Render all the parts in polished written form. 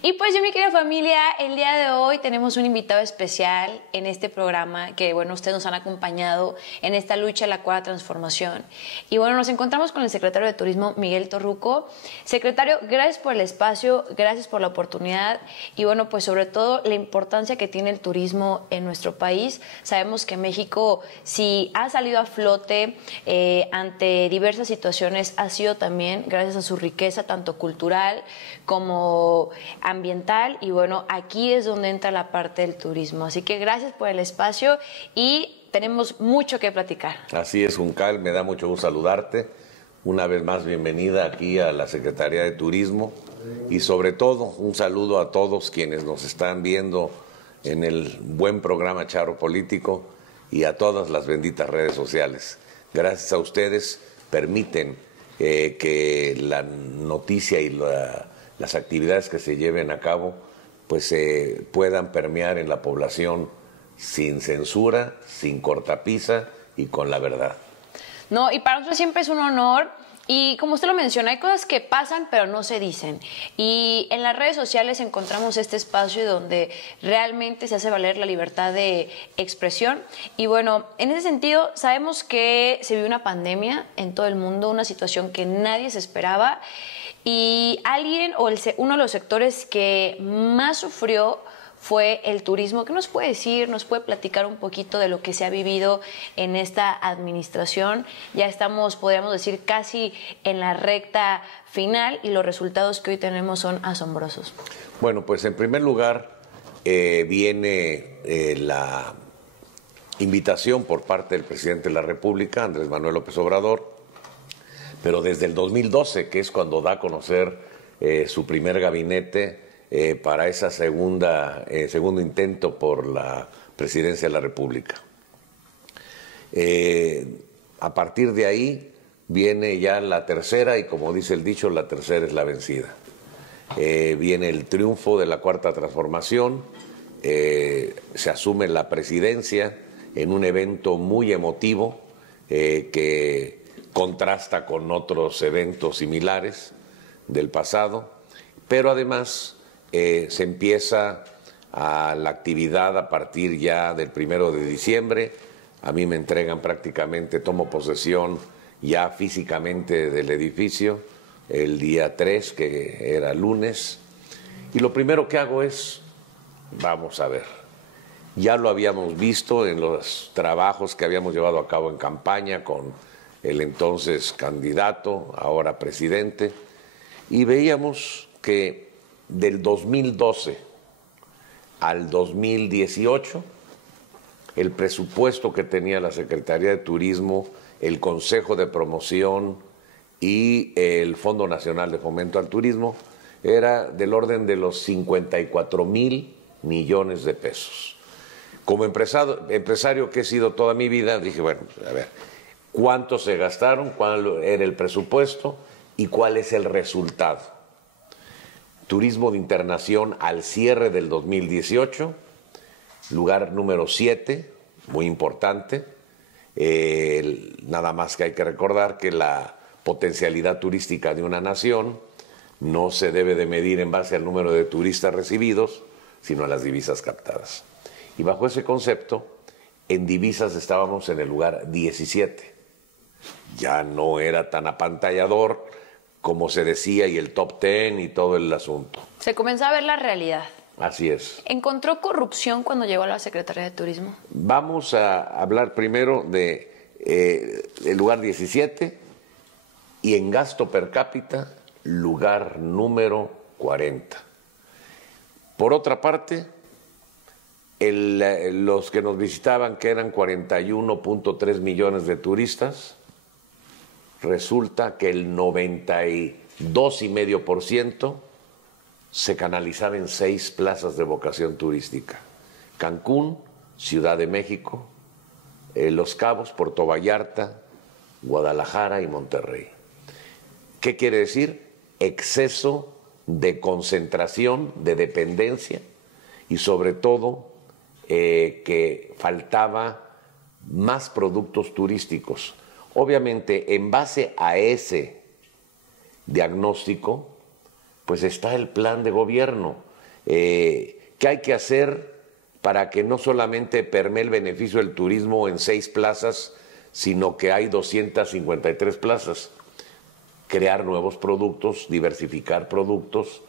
Y pues yo, mi querida familia, el día de hoy tenemos un invitado especial en este programa que, bueno, ustedes nos han acompañado en esta lucha de la cuarta transformación. Y bueno, nos encontramos con el secretario de Turismo, Miguel Torruco. Secretario, gracias por el espacio, gracias por la oportunidad y bueno, pues sobre todo la importancia que tiene el turismo en nuestro país. Sabemos que México, si ha salido a flote ante diversas situaciones, ha sido también gracias a su riqueza, tanto cultural como ambiental, y bueno, aquí es donde entra la parte del turismo. Así que gracias por el espacio y tenemos mucho que platicar. Así es, Juncal, me da mucho gusto saludarte. Una vez más, bienvenida aquí a la Secretaría de Turismo y sobre todo un saludo a todos quienes nos están viendo en el buen programa Charro Político y a todas las benditas redes sociales. Gracias a ustedes permiten que la noticia y las actividades que se lleven a cabo pues puedan permear en la población sin censura, sin cortapisa y con la verdad. No, y para nosotros siempre es un honor. Y como usted lo menciona, hay cosas que pasan pero no se dicen. Y en las redes sociales encontramos este espacio donde realmente se hace valer la libertad de expresión. Y bueno, en ese sentido, sabemos que se vive una pandemia en todo el mundo, una situación que nadie se esperaba. Y uno de los sectores que más sufrió fue el turismo. ¿Qué nos puede decir? ¿Nos puede platicar un poquito de lo que se ha vivido en esta administración? Ya estamos, podríamos decir, casi en la recta final y los resultados que hoy tenemos son asombrosos. Bueno, pues en primer lugar viene la invitación por parte del presidente de la República, Andrés Manuel López Obrador, pero desde el 2012, que es cuando da a conocer su primer gabinete para esa segundo intento por la presidencia de la República. A partir de ahí viene ya la tercera y, como dice el dicho, la tercera es la vencida. Viene el triunfo de la cuarta transformación, se asume la presidencia en un evento muy emotivo que contrasta con otros eventos similares del pasado, pero además se empieza la actividad a partir ya del 1 de diciembre. A mí me entregan prácticamente, tomo posesión ya físicamente del edificio el día 3, que era lunes, y lo primero que hago es, vamos a ver, ya lo habíamos visto en los trabajos que habíamos llevado a cabo en campaña con el entonces candidato, ahora presidente, y veíamos que del 2012 al 2018, el presupuesto que tenía la Secretaría de Turismo, el Consejo de Promoción y el Fondo Nacional de Fomento al Turismo era del orden de los 54,000 millones de pesos. Como empresario que he sido toda mi vida, dije, bueno, a ver, ¿cuánto se gastaron? ¿Cuál era el presupuesto? ¿Y cuál es el resultado? Turismo de internación al cierre del 2018, lugar número 7, muy importante. Nada más que hay que recordar que la potencialidad turística de una nación no se debe de medir en base al número de turistas recibidos, sino a las divisas captadas. Y bajo ese concepto, en divisas estábamos en el lugar 17. Ya no era tan apantallador como se decía, y el top 10 y todo el asunto. Se comenzó a ver la realidad. Así es. ¿Encontró corrupción cuando llegó a la Secretaría de Turismo? Vamos a hablar primero del lugar 17 y en gasto per cápita, lugar número 40. Por otra parte, los que nos visitaban, que eran 41.3 millones de turistas, resulta que el 92,5% se canalizaba en 6 plazas de vocación turística: Cancún, Ciudad de México, Los Cabos, Puerto Vallarta, Guadalajara y Monterrey. ¿Qué quiere decir? Exceso de concentración, de dependencia y sobre todo que faltaba más productos turísticos. Obviamente, en base a ese diagnóstico, pues está el plan de gobierno. ¿Qué hay que hacer para que no solamente permee el beneficio del turismo en 6 plazas, sino que hay 253 plazas? Crear nuevos productos, diversificar productos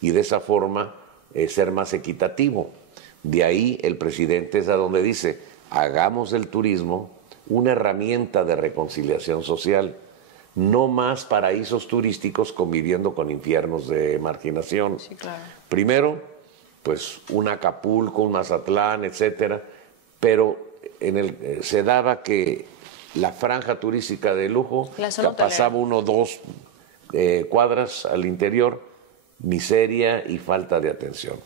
y de esa forma ser más equitativo. De ahí el presidente es a donde dice, hagamos del turismo una herramienta de reconciliación social, no más paraísos turísticos conviviendo con infiernos de marginación. Sí, claro. Primero, pues un Acapulco, un Mazatlán, etcétera, pero se daba que la franja turística de lujo pasaba 1 o 2 cuadras al interior, miseria y falta de atención.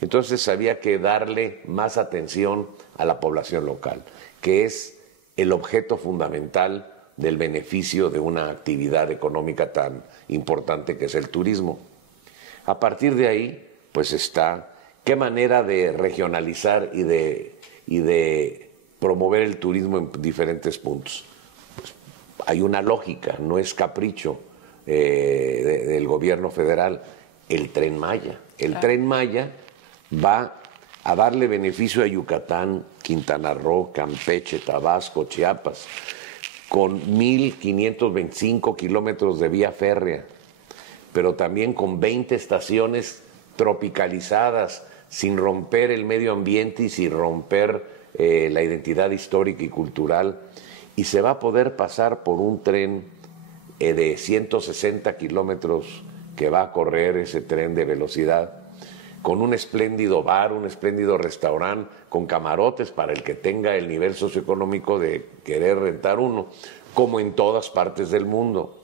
Entonces había que darle más atención a la población local, que es el objeto fundamental del beneficio de una actividad económica tan importante que es el turismo. A partir de ahí, pues está qué manera de regionalizar y de promover el turismo en diferentes puntos. Pues hay una lógica, no es capricho del gobierno federal. El Tren Maya. El Tren Maya va a darle beneficio a Yucatán, Quintana Roo, Campeche, Tabasco, Chiapas, con 1.525 kilómetros de vía férrea, pero también con 20 estaciones tropicalizadas, sin romper el medio ambiente y sin romper la identidad histórica y cultural. Y se va a poder pasar por un tren de 160 kilómetros que va a correr ese tren de velocidad, con un espléndido bar, un espléndido restaurante, con camarotes para el que tenga el nivel socioeconómico de querer rentar uno, como en todas partes del mundo.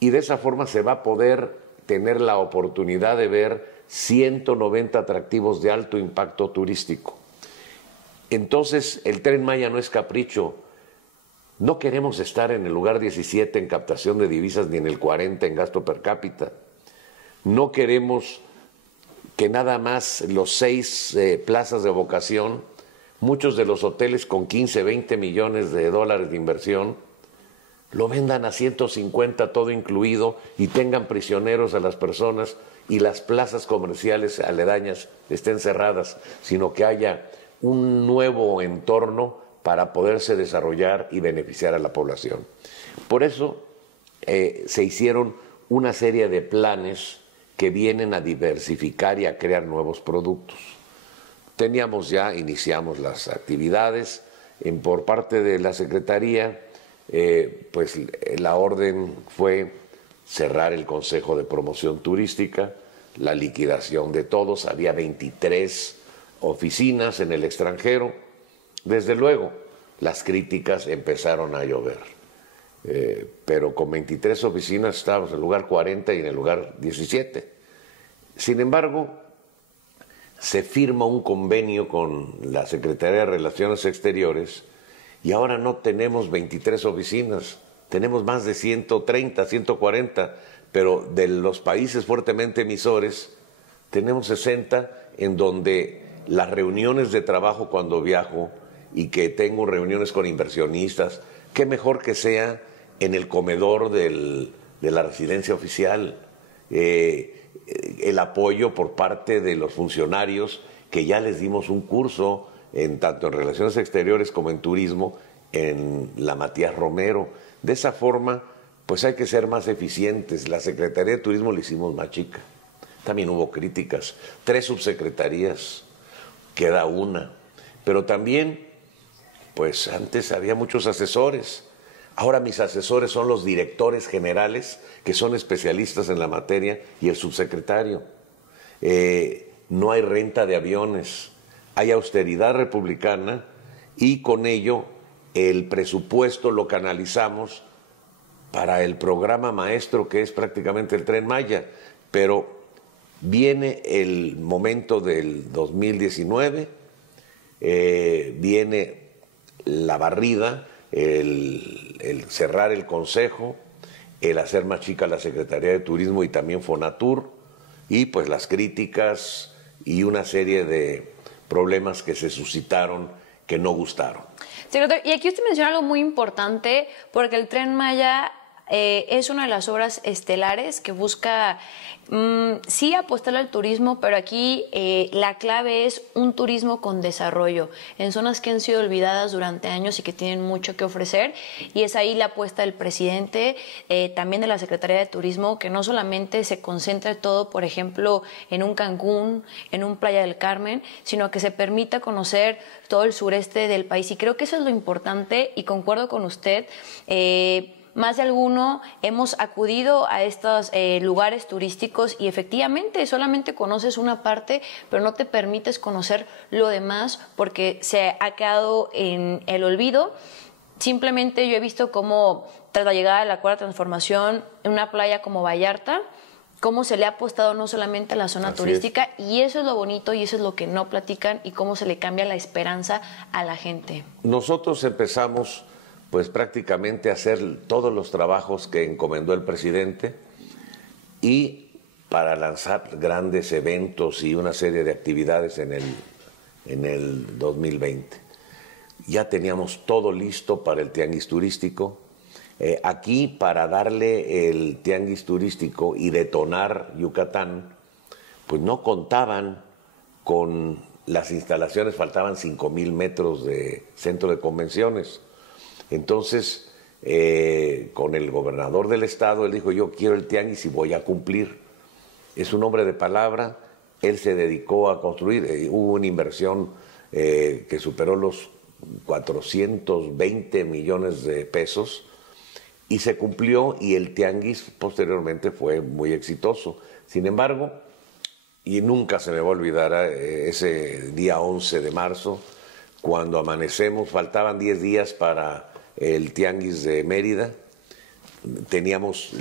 Y de esa forma se va a poder tener la oportunidad de ver 190 atractivos de alto impacto turístico. Entonces, el Tren Maya no es capricho. No queremos estar en el lugar 17 en captación de divisas ni en el 40 en gasto per cápita. No queremos que nada más los 6 plazas de vocación, muchos de los hoteles con 15, 20 millones de dólares de inversión, lo vendan a 150 todo incluido y tengan prisioneros a las personas y las plazas comerciales aledañas estén cerradas, sino que haya un nuevo entorno para poderse desarrollar y beneficiar a la población. Por eso se hicieron una serie de planes que vienen a diversificar y a crear nuevos productos. Iniciamos las actividades por parte de la Secretaría, pues la orden fue cerrar el Consejo de Promoción Turística, la liquidación de todos, había 23 oficinas en el extranjero. Desde luego, las críticas empezaron a llover, pero con 23 oficinas estábamos en el lugar 40 y en el lugar 17. Sin embargo, se firma un convenio con la Secretaría de Relaciones Exteriores y ahora no tenemos 23 oficinas, tenemos más de 130, 140, pero de los países fuertemente emisores tenemos 60, en donde las reuniones de trabajo cuando viajo y que tengo reuniones con inversionistas, qué mejor que sea en el comedor de la residencia oficial. El apoyo por parte de los funcionarios que ya les dimos un curso tanto en Relaciones Exteriores como en Turismo en la Matías Romero. De esa forma, pues hay que ser más eficientes. La Secretaría de Turismo la hicimos más chica. También hubo críticas. 3 subsecretarías, queda una. Pero también, pues antes había muchos asesores. Ahora mis asesores son los directores generales, que son especialistas en la materia, y el subsecretario. No hay renta de aviones, hay austeridad republicana y con ello el presupuesto lo canalizamos para el programa maestro que es prácticamente el Tren Maya. Pero viene el momento del 2019, viene la barrida, el cerrar el consejo, el hacer más chica la Secretaría de Turismo y también Fonatur, y pues las críticas y una serie de problemas que se suscitaron que no gustaron. Secretario, y aquí usted menciona algo muy importante, porque el Tren Maya es una de las obras estelares que busca sí apostarle al turismo, pero aquí la clave es un turismo con desarrollo en zonas que han sido olvidadas durante años y que tienen mucho que ofrecer, y es ahí la apuesta del presidente, también de la Secretaría de Turismo, que no solamente se concentre todo, por ejemplo, en un Cancún, en un Playa del Carmen, sino que se permita conocer todo el sureste del país, y creo que eso es lo importante, y concuerdo con usted. Más de alguno hemos acudido a estos lugares turísticos y efectivamente solamente conoces una parte, pero no te permites conocer lo demás porque se ha quedado en el olvido. Simplemente yo he visto cómo tras la llegada de la Cuarta Transformación en una playa como Vallarta, cómo se le ha apostado no solamente a la zona turística, y eso es lo bonito y eso es lo que no platican, y cómo se le cambia la esperanza a la gente. Nosotros empezamos pues prácticamente hacer todos los trabajos que encomendó el presidente, y para lanzar grandes eventos y una serie de actividades en el 2020. Ya teníamos todo listo para el tianguis turístico. Aquí, para darle el tianguis turístico y detonar Yucatán, pues no contaban con las instalaciones, faltaban 5,000 metros de centro de convenciones. Entonces, con el gobernador del estado, él dijo: yo quiero el tianguis y voy a cumplir. Es un hombre de palabra, él se dedicó a construir, hubo una inversión que superó los 420 millones de pesos, y se cumplió, y el tianguis posteriormente fue muy exitoso. Sin embargo, y nunca se me va a olvidar ese día 11 de marzo, cuando amanecemos, faltaban 10 días para el tianguis de Mérida, teníamos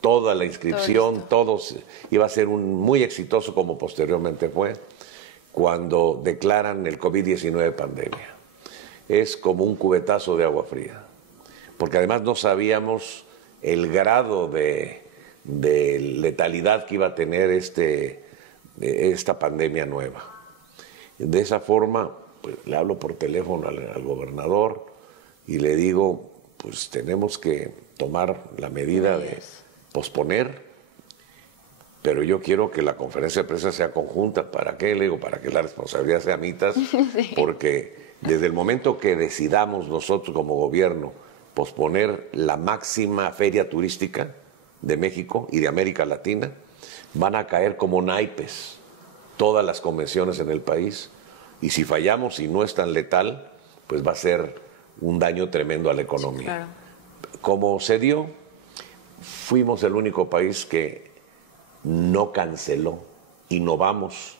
toda la inscripción, todos, iba a ser muy exitoso, como posteriormente fue, cuando declaran el COVID-19 pandemia. Es como un cubetazo de agua fría, porque además no sabíamos el grado de letalidad que iba a tener esta pandemia nueva. De esa forma, pues, le hablo por teléfono al gobernador y le digo: pues tenemos que tomar la medida de posponer, pero yo quiero que la conferencia de prensa sea conjunta. ¿Para qué? Le digo: para que la responsabilidad sea mitad, sí. Porque desde el momento que decidamos nosotros como gobierno posponer la máxima feria turística de México y de América Latina, van a caer como naipes todas las convenciones en el país, y si fallamos y no es tan letal, pues va a ser un daño tremendo a la economía. Sí, claro. Como se dio, fuimos el único país que no canceló, innovamos.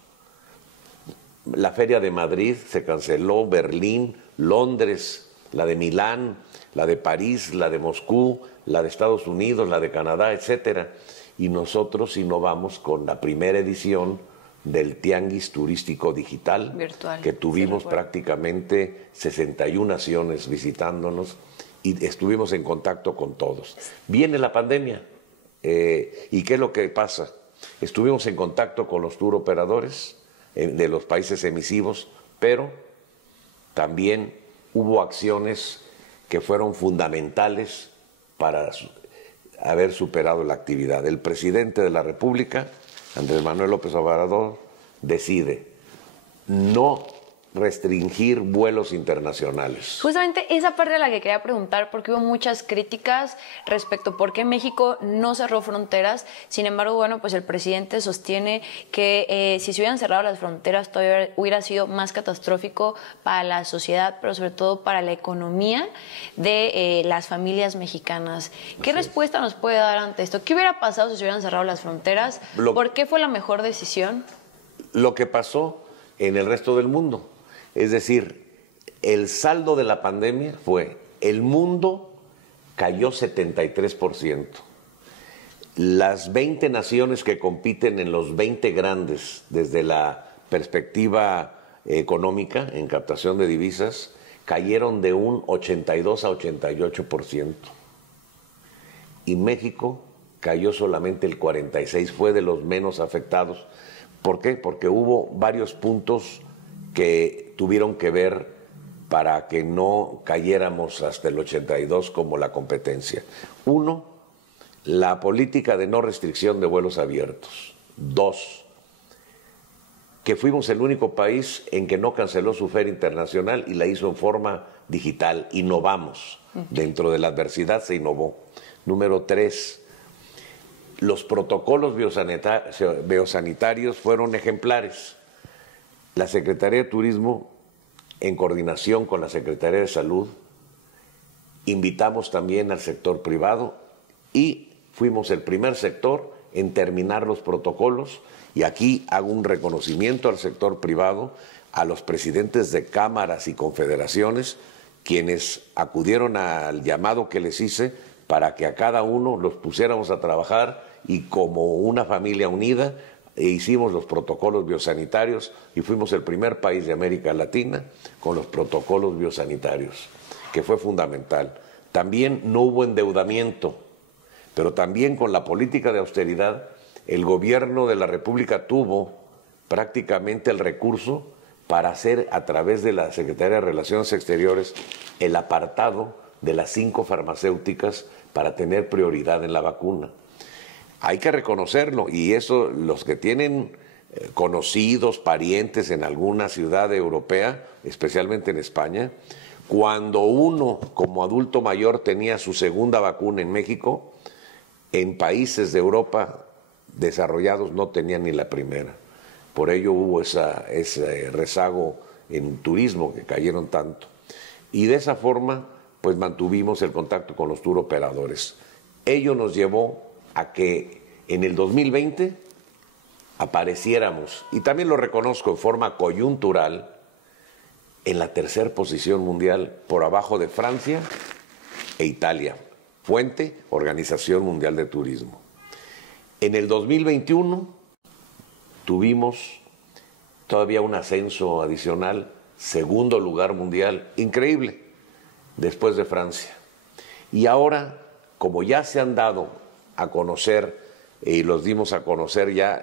La Feria de Madrid se canceló, Berlín, Londres, la de Milán, la de París, la de Moscú, la de Estados Unidos, la de Canadá, etcétera. Y nosotros innovamos con la primera edición del Tianguis Turístico Digital, virtual, que tuvimos prácticamente 61 naciones visitándonos, y estuvimos en contacto con todos. Viene la pandemia, ¿y qué es lo que pasa? Estuvimos en contacto con los tour operadores de los países emisivos, pero también hubo acciones que fueron fundamentales para haber superado la actividad. El presidente de la República, Andrés Manuel López Obrador, decide no restringir vuelos internacionales. Justamente esa parte de la que quería preguntar, porque hubo muchas críticas respecto a por qué México no cerró fronteras. Sin embargo, bueno, pues el presidente sostiene que si se hubieran cerrado las fronteras todavía hubiera sido más catastrófico para la sociedad, pero sobre todo para la economía de las familias mexicanas. ¿Qué respuesta nos puede dar ante esto? ¿Qué hubiera pasado si se hubieran cerrado las fronteras? ¿Por qué fue la mejor decisión? Lo que pasó en el resto del mundo. Es decir, el saldo de la pandemia fue: el mundo cayó 73%. Las 20 naciones que compiten en los 20 grandes desde la perspectiva económica, en captación de divisas, cayeron de un 82 a 88%. Y México cayó solamente el 46%, fue de los menos afectados. ¿Por qué? Porque hubo varios puntos que tuvieron que ver para que no cayéramos hasta el 82 como la competencia. Uno, la política de no restricción de vuelos abiertos. Dos, que fuimos el único país en que no canceló su feria internacional y la hizo en forma digital. Innovamos. Dentro de la adversidad se innovó. Número tres, los protocolos biosanitarios fueron ejemplares. La Secretaría de Turismo, en coordinación con la Secretaría de Salud, invitamos también al sector privado y fuimos el primer sector en terminar los protocolos. Y aquí hago un reconocimiento al sector privado, a los presidentes de cámaras y confederaciones, quienes acudieron al llamado que les hice para que a cada uno los pusiéramos a trabajar y como una familia unida hicimos los protocolos biosanitarios y fuimos el primer país de América Latina con los protocolos biosanitarios, que fue fundamental. También no hubo endeudamiento, pero también con la política de austeridad el gobierno de la República tuvo prácticamente el recurso para hacer a través de la Secretaría de Relaciones Exteriores el apartado de las 5 farmacéuticas para tener prioridad en la vacuna. Hay que reconocerlo, y eso los que tienen conocidos, parientes en alguna ciudad europea, especialmente en España, cuando uno como adulto mayor tenía su segunda vacuna en México, en países de Europa desarrollados no tenían ni la primera. Por ello hubo ese rezago en turismo que cayeron tanto. Y de esa forma pues mantuvimos el contacto con los tour operadores. Ello nos llevó a que en el 2020 apareciéramos, y también lo reconozco en forma coyuntural, en la 3ª posición mundial, por abajo de Francia e Italia. Fuente, Organización Mundial de Turismo. En el 2021 tuvimos todavía un ascenso adicional, 2º lugar mundial, increíble, después de Francia. Y ahora, como ya se han dado a conocer, y los dimos a conocer ya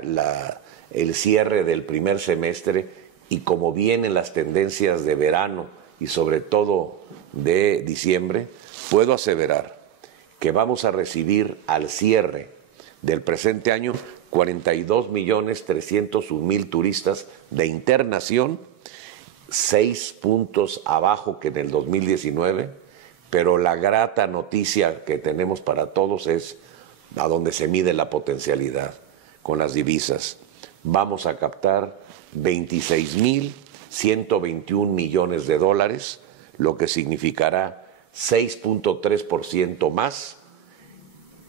el cierre del primer semestre, y como vienen las tendencias de verano y sobre todo de diciembre, puedo aseverar que vamos a recibir al cierre del presente año 42.301.000 turistas de internación, 6 puntos abajo que en el 2019, pero la grata noticia que tenemos para todos es a donde se mide la potencialidad con las divisas. Vamos a captar 26.121 millones de dólares, lo que significará 6.3% más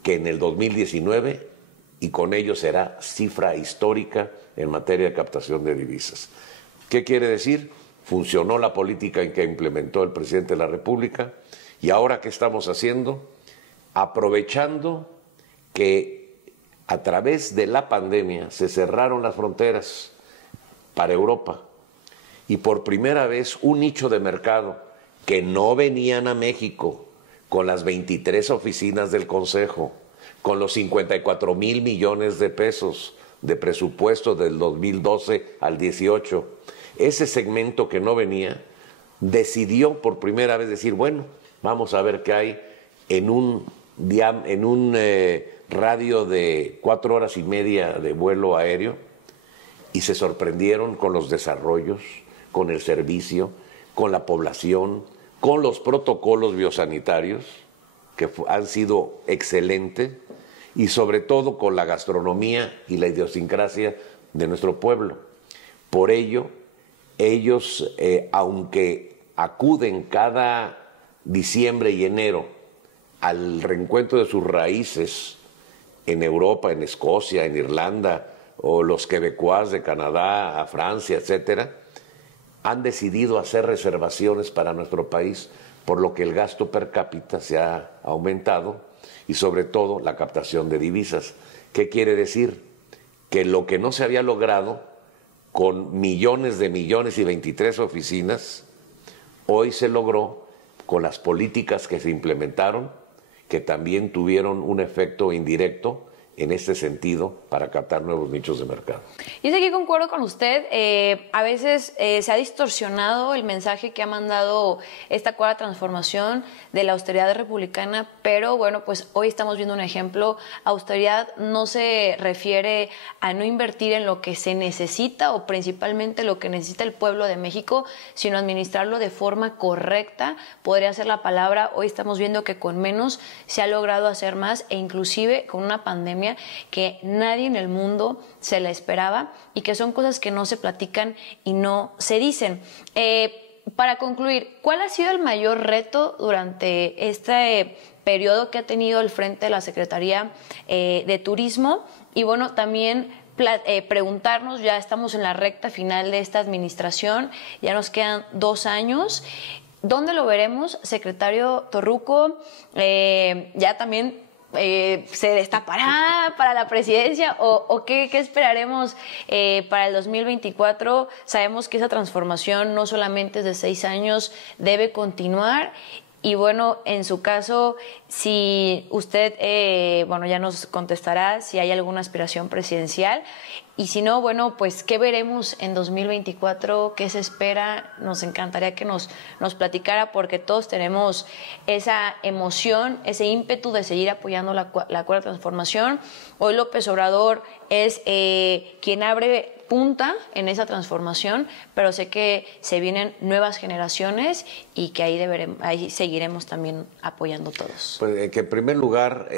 que en el 2019, y con ello será cifra histórica en materia de captación de divisas. ¿Qué quiere decir? Funcionó la política en que implementó el presidente de la República, y ahora ¿qué estamos haciendo? Aprovechando que a través de la pandemia se cerraron las fronteras para Europa, y por primera vez un nicho de mercado que no venían a México, con las 23 oficinas del Consejo, con los 54,000 millones de pesos de presupuesto del 2012 al 18, ese segmento que no venía decidió por primera vez decir, bueno, vamos a ver qué hay en un radio de 4 horas y media de vuelo aéreo, y se sorprendieron con los desarrollos, con el servicio, con la población, con los protocolos biosanitarios, que han sido excelentes, y sobre todo con la gastronomía y la idiosincrasia de nuestro pueblo. Por ello, ellos, aunque acuden cada diciembre y enero al reencuentro de sus raíces en Europa, en Escocia, en Irlanda, o los quebecois de Canadá, a Francia, etcétera, han decidido hacer reservaciones para nuestro país, por lo que el gasto per cápita se ha aumentado y sobre todo la captación de divisas. ¿Qué quiere decir? Que lo que no se había logrado con millones de millones y 23 oficinas, hoy se logró con las políticas que se implementaron, que también tuvieron un efecto indirecto en este sentido para para captar nuevos nichos de mercado. Yo sé que concuerdo con usted. A veces se ha distorsionado el mensaje que ha mandado esta cuarta transformación de la austeridad republicana, pero bueno, pues hoy estamos viendo un ejemplo. Austeridad no se refiere a no invertir en lo que se necesita o principalmente lo que necesita el pueblo de México, sino administrarlo de forma correcta, podría ser la palabra. Hoy estamos viendo que con menos se ha logrado hacer más, e inclusive con una pandemia que nadie en el mundo se la esperaba, y que son cosas que no se platican y no se dicen. Para concluir, ¿cuál ha sido el mayor reto durante este periodo que ha tenido al frente de la Secretaría de Turismo? Y bueno, también preguntarnos, ya estamos en la recta final de esta administración, ya nos quedan 2 años. ¿Dónde lo veremos, secretario Torruco? Ya también se destapará para la presidencia, o qué esperaremos para el 2024. Sabemos que esa transformación no solamente es de 6 años, debe continuar. Y bueno, en su caso, si usted, bueno, ya nos contestará si hay alguna aspiración presidencial, y si no, bueno, pues ¿qué veremos en 2024? ¿Qué se espera? Nos encantaría que nos platicara, porque todos tenemos esa emoción, ese ímpetu de seguir apoyando la cuarta transformación. Hoy López Obrador es quien abre punta en esa transformación, pero sé que se vienen nuevas generaciones y que ahí seguiremos también apoyando todos. Pues que en primer lugar,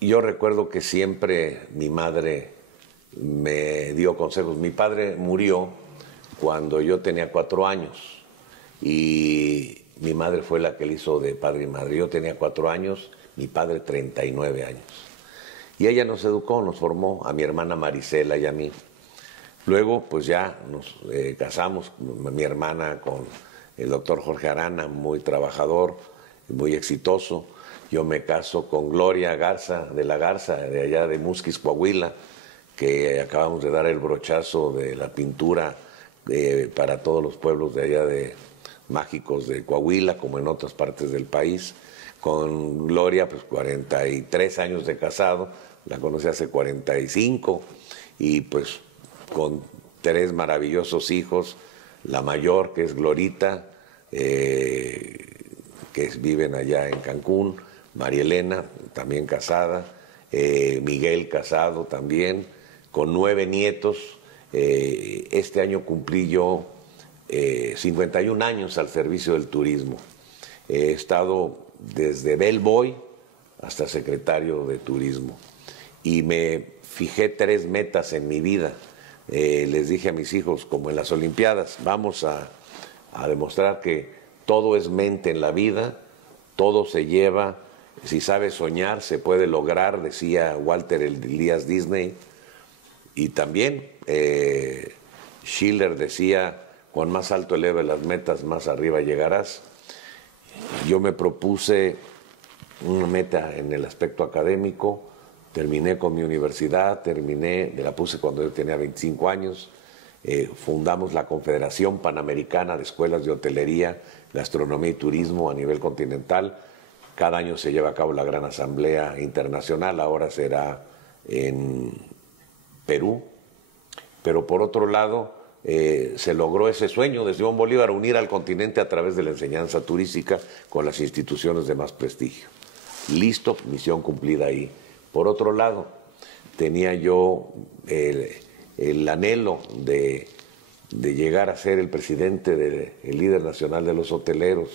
yo recuerdo que siempre mi madre me dio consejos. Mi padre murió cuando yo tenía 4 años y mi madre fue la que le hizo de padre y madre. Yo tenía 4 años, mi padre 39 años. Y ella nos educó, nos formó, a mi hermana Marisela y a mí. Luego, pues ya nos casamos, mi hermana con el doctor Jorge Arana, muy trabajador, muy exitoso. Yo me caso con Gloria Garza, de allá de Musquis, Coahuila, que acabamos de dar el brochazo de la pintura para todos los pueblos de allá de mágicos de Coahuila, como en otras partes del país. Con Gloria, pues 43 años de casado, la conocí hace 45, y pues con 3 maravillosos hijos, la mayor, que es Glorita, viven allá en Cancún, María Elena, también casada, Miguel, casado también, con 9 nietos. Este año cumplí yo 51 años al servicio del turismo. He estado desde bellboy hasta secretario de turismo, y me fijé 3 metas en mi vida. Les dije a mis hijos, como en las Olimpiadas, vamos a demostrar que todo es mente en la vida, todo se lleva, si sabes soñar se puede lograr, decía Walter Elías Disney. Y también Schiller decía, cuan más alto eleve las metas, más arriba llegarás. Yo me propuse una meta en el aspecto académico, terminé con mi universidad, la puse cuando yo tenía 25 años, fundamos la Confederación Panamericana de Escuelas de Hotelería, Gastronomía y Turismo a nivel continental. Cada año se lleva a cabo la gran asamblea internacional, ahora será en Perú. Pero por otro lado, se logró ese sueño de Simón Bolívar, unir al continente a través de la enseñanza turística con las instituciones de más prestigio. Listo, misión cumplida ahí. Por otro lado, tenía yo el anhelo de llegar a ser el presidente, el líder nacional de los hoteleros.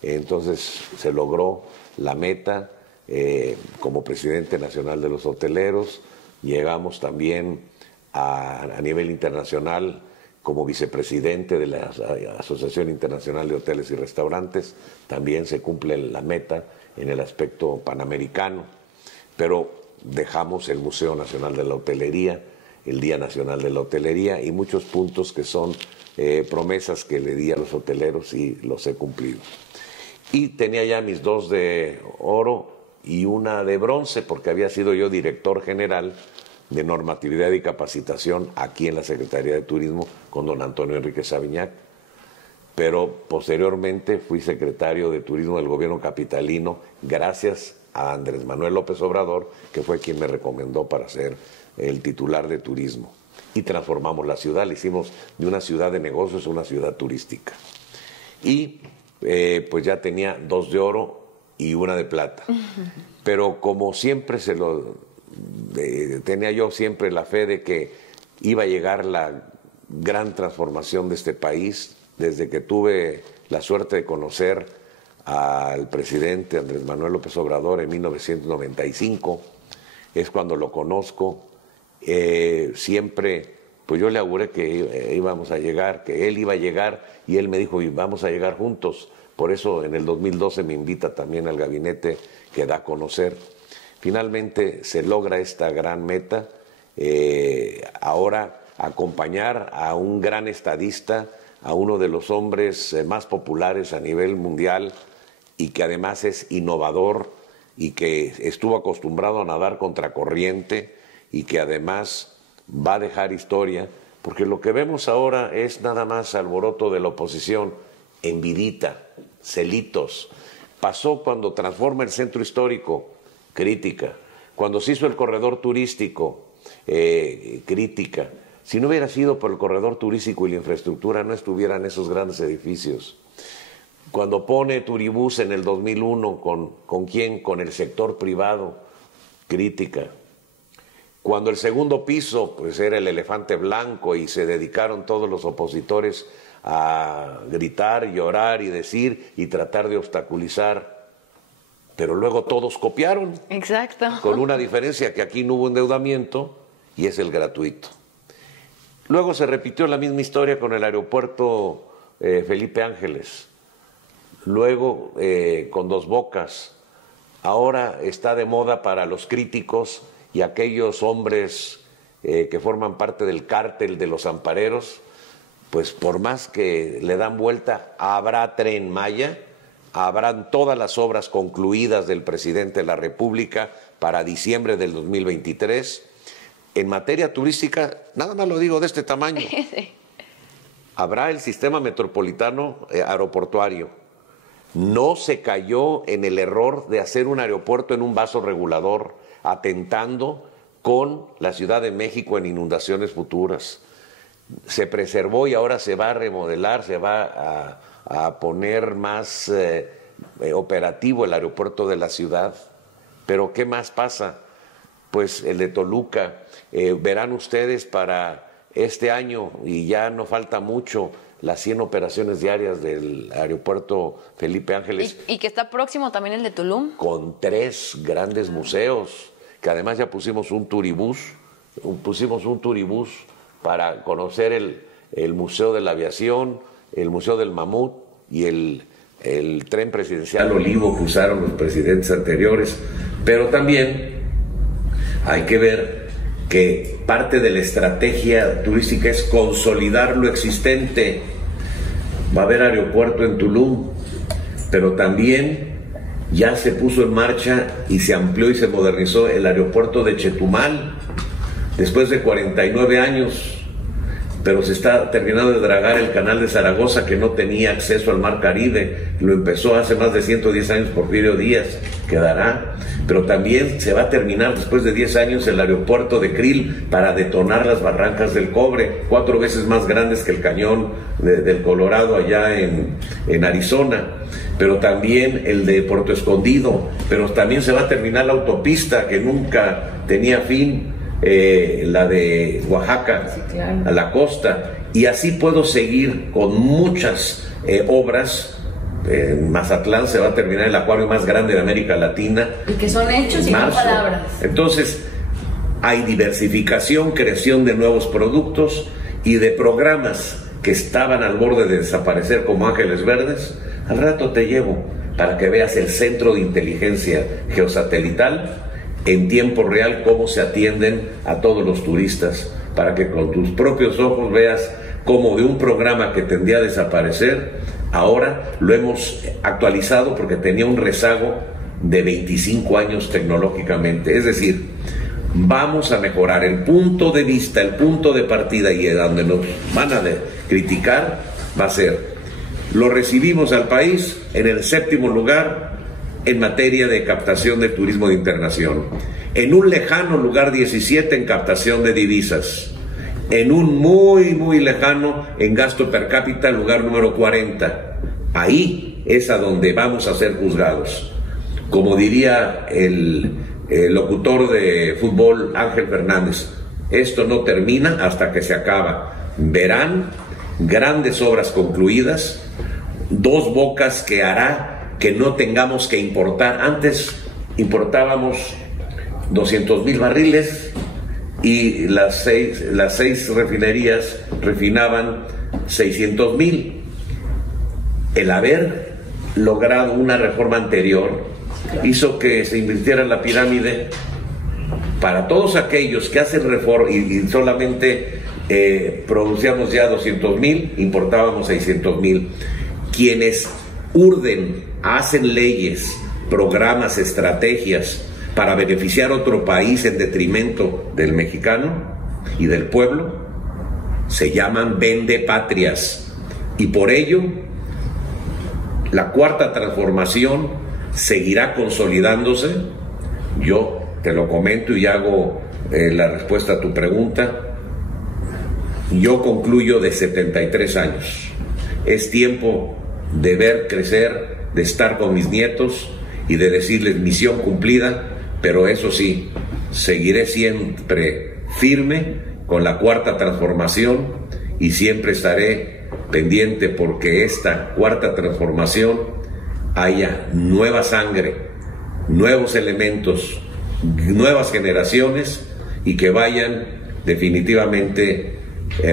Entonces se logró la meta como presidente nacional de los hoteleros. Llegamos también a nivel internacional como vicepresidente de la Asociación Internacional de Hoteles y Restaurantes. También se cumple la meta en el aspecto panamericano, pero dejamos el Museo Nacional de la Hotelería, el Día Nacional de la Hotelería y muchos puntos que son promesas que le di a los hoteleros y los he cumplido. Y tenía ya mis 2 de oro y una de bronce, porque había sido yo director general de normatividad y capacitación aquí en la Secretaría de Turismo con don Antonio Enrique Sabiñac, pero posteriormente fui secretario de Turismo del gobierno capitalino gracias a Andrés Manuel López Obrador, que fue quien me recomendó para ser el titular de turismo. Y transformamos la ciudad, le hicimos de una ciudad de negocios a una ciudad turística. Y pues ya tenía 2 de oro y 1 de plata. Pero como siempre tenía yo siempre la fe de que iba a llegar la gran transformación de este país, desde que tuve la suerte de conocer al presidente Andrés Manuel López Obrador en 1995, es cuando lo conozco. Siempre, pues yo le auguré que íbamos a llegar, que él iba a llegar, y él me dijo, y vamos a llegar juntos. Por eso en el 2012 me invita también al gabinete que da a conocer. Finalmente se logra esta gran meta, ahora acompañar a un gran estadista, a uno de los hombres más populares a nivel mundial y que además es innovador y que estuvo acostumbrado a nadar contracorriente y que además va a dejar historia, porque lo que vemos ahora es nada más alboroto de la oposición, envidita, celitos. Pasó cuando transforma el centro histórico, crítica. Cuando se hizo el corredor turístico, crítica. Si no hubiera sido por el corredor turístico y la infraestructura, no estuvieran esos grandes edificios. Cuando pone Turibús en el 2001, ¿con quién? Con el sector privado, crítica. Cuando el segundo piso pues era el elefante blanco y se dedicaron todos los opositores a gritar, llorar y decir y tratar de obstaculizar, pero luego todos copiaron. Exacto. Con una diferencia, que aquí no hubo endeudamiento y es el gratuito. Luego se repitió la misma historia con el aeropuerto Felipe Ángeles, luego con Dos Bocas. Ahora está de moda para los críticos y aquellos hombres que forman parte del cártel de los ampareros, pues por más que le dan vuelta, habrá Tren Maya, habrán todas las obras concluidas del presidente de la República para diciembre del 2023. En materia turística, nada más lo digo de este tamaño, habrá el sistema metropolitano aeroportuario. No se cayó en el error de hacer un aeropuerto en un vaso regulador, atentando con la Ciudad de México en inundaciones futuras. Se preservó y ahora se va a remodelar, se va a poner más operativo el aeropuerto de la ciudad. Pero ¿qué más pasa? Pues el de Toluca, verán ustedes para este año, y ya no falta mucho, las 100 operaciones diarias del aeropuerto Felipe Ángeles. Y que está próximo también el de Tulum. Con 3 grandes museos, que además ya pusimos un turibús para conocer el Museo de la Aviación, el Museo del Mamut y el tren presidencial Olivo que usaron los presidentes anteriores. Pero también hay que ver que parte de la estrategia turística es consolidar lo existente. Va a haber aeropuerto en Tulum, pero también ya se puso en marcha y se amplió y se modernizó el aeropuerto de Chetumal, después de 49 años, pero se está terminando de dragar el canal de Zaragoza, que no tenía acceso al Mar Caribe, lo empezó hace más de 110 años Porfirio Díaz, quedará, pero también se va a terminar después de 10 años el aeropuerto de Krill para detonar las barrancas del cobre, 4 veces más grandes que el cañón del Colorado allá en Arizona, pero también el de Puerto Escondido, pero también se va a terminar la autopista que nunca tenía fin, la de Oaxaca, sí, claro, a la costa, y así puedo seguir con muchas obras. En Mazatlán se va a terminar el acuario más grande de América Latina. Y que son hechos y no palabras. Entonces, hay diversificación, creación de nuevos productos y de programas que estaban al borde de desaparecer como Ángeles Verdes. Al rato te llevo para que veas el centro de inteligencia geosatelital en tiempo real, cómo se atienden a todos los turistas, para que con tus propios ojos veas cómo de un programa que tendía a desaparecer, ahora lo hemos actualizado porque tenía un rezago de 25 años tecnológicamente. Es decir, vamos a mejorar el punto de vista, el punto de partida, y donde nos van a criticar va a ser, lo recibimos al país en el 7º lugar en materia de captación de turismo de internación. En un lejano lugar 17 en captación de divisas. En un muy lejano en gasto per cápita, lugar número 40. Ahí es a donde vamos a ser juzgados. Como diría el locutor de fútbol Ángel Fernández, esto no termina hasta que se acaba. Verán grandes obras concluidas, Dos Bocas que hará que no tengamos que importar. Antes importábamos 200,000 barriles y las seis refinerías refinaban 600,000. El haber logrado una reforma anterior hizo que se invirtiera en la pirámide para todos aquellos que hacen reforma y solamente producíamos ya 200,000, importábamos 600,000. Quienes urden, hacen leyes, programas, estrategias para beneficiar a otro país en detrimento del mexicano y del pueblo, se llaman vendepatrias. Y por ello, la Cuarta Transformación seguirá consolidándose. Yo te lo comento y hago la respuesta a tu pregunta. Yo concluyo de 73 años. Es tiempo de ver crecer, de estar con mis nietos y de decirles misión cumplida, pero eso sí, seguiré siempre firme con la Cuarta Transformación y siempre estaré pendiente porque esta Cuarta Transformación haya nueva sangre, nuevos elementos, nuevas generaciones y que vayan definitivamente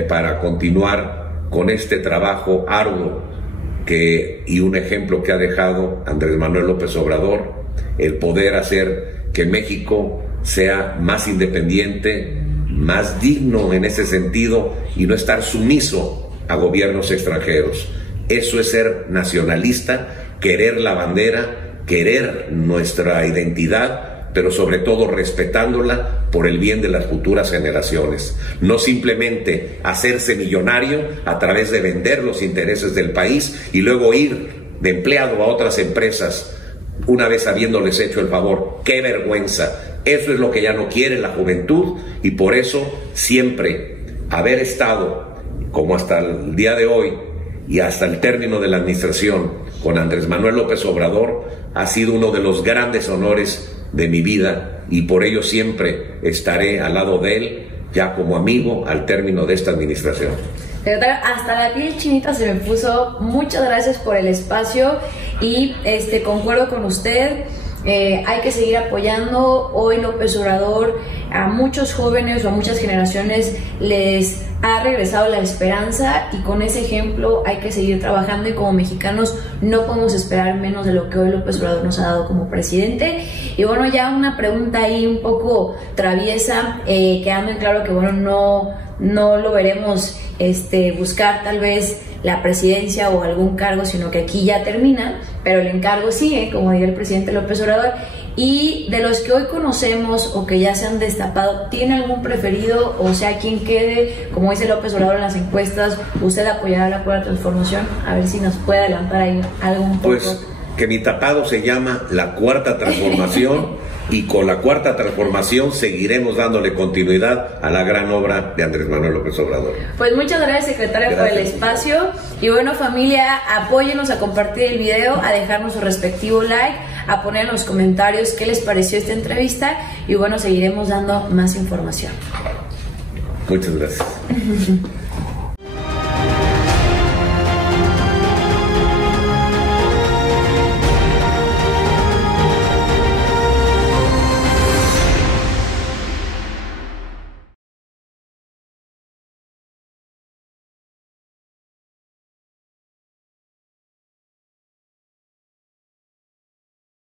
para continuar con este trabajo arduo y un ejemplo que ha dejado Andrés Manuel López Obrador, el poder hacer que México sea más independiente, más digno en ese sentido y no estar sumiso a gobiernos extranjeros. Eso es ser nacionalista, querer la bandera, querer nuestra identidad, pero sobre todo respetándola por el bien de las futuras generaciones. No simplemente hacerse millonario a través de vender los intereses del país y luego ir de empleado a otras empresas una vez habiéndoles hecho el favor. ¡Qué vergüenza! Eso es lo que ya no quiere la juventud y por eso siempre haber estado, como hasta el día de hoy y hasta el término de la administración, con Andrés Manuel López Obrador, ha sido uno de los grandes honores de mi vida y por ello siempre estaré al lado de él, ya como amigo, al término de esta administración. Secretario, hasta la piel chinita se me puso. Muchas gracias por el espacio y concuerdo con usted. Hay que seguir apoyando. Hoy López Obrador a muchos jóvenes o a muchas generaciones les ha regresado la esperanza y con ese ejemplo hay que seguir trabajando y como mexicanos no podemos esperar menos de lo que hoy López Obrador nos ha dado como presidente. Y bueno, ya una pregunta ahí un poco traviesa, quedando en claro que bueno, no lo veremos buscar tal vez la presidencia o algún cargo, sino que aquí ya termina, pero el encargo sigue, como diría el presidente López Obrador. Y de los que hoy conocemos o que ya se han destapado, ¿tiene algún preferido? O sea, quien quede, como dice López Obrador en las encuestas, ¿usted apoyará la Cuarta Transformación? A ver si nos puede adelantar ahí algo un poco. Pues que mi tapado se llama la Cuarta Transformación y con la Cuarta Transformación seguiremos dándole continuidad a la gran obra de Andrés Manuel López Obrador. Pues muchas gracias, secretario, por el espacio. Y bueno, familia, apóyenos a compartir el video, a dejarnos su respectivo like, a poner en los comentarios qué les pareció esta entrevista y bueno, seguiremos dando más información. Muchas gracias.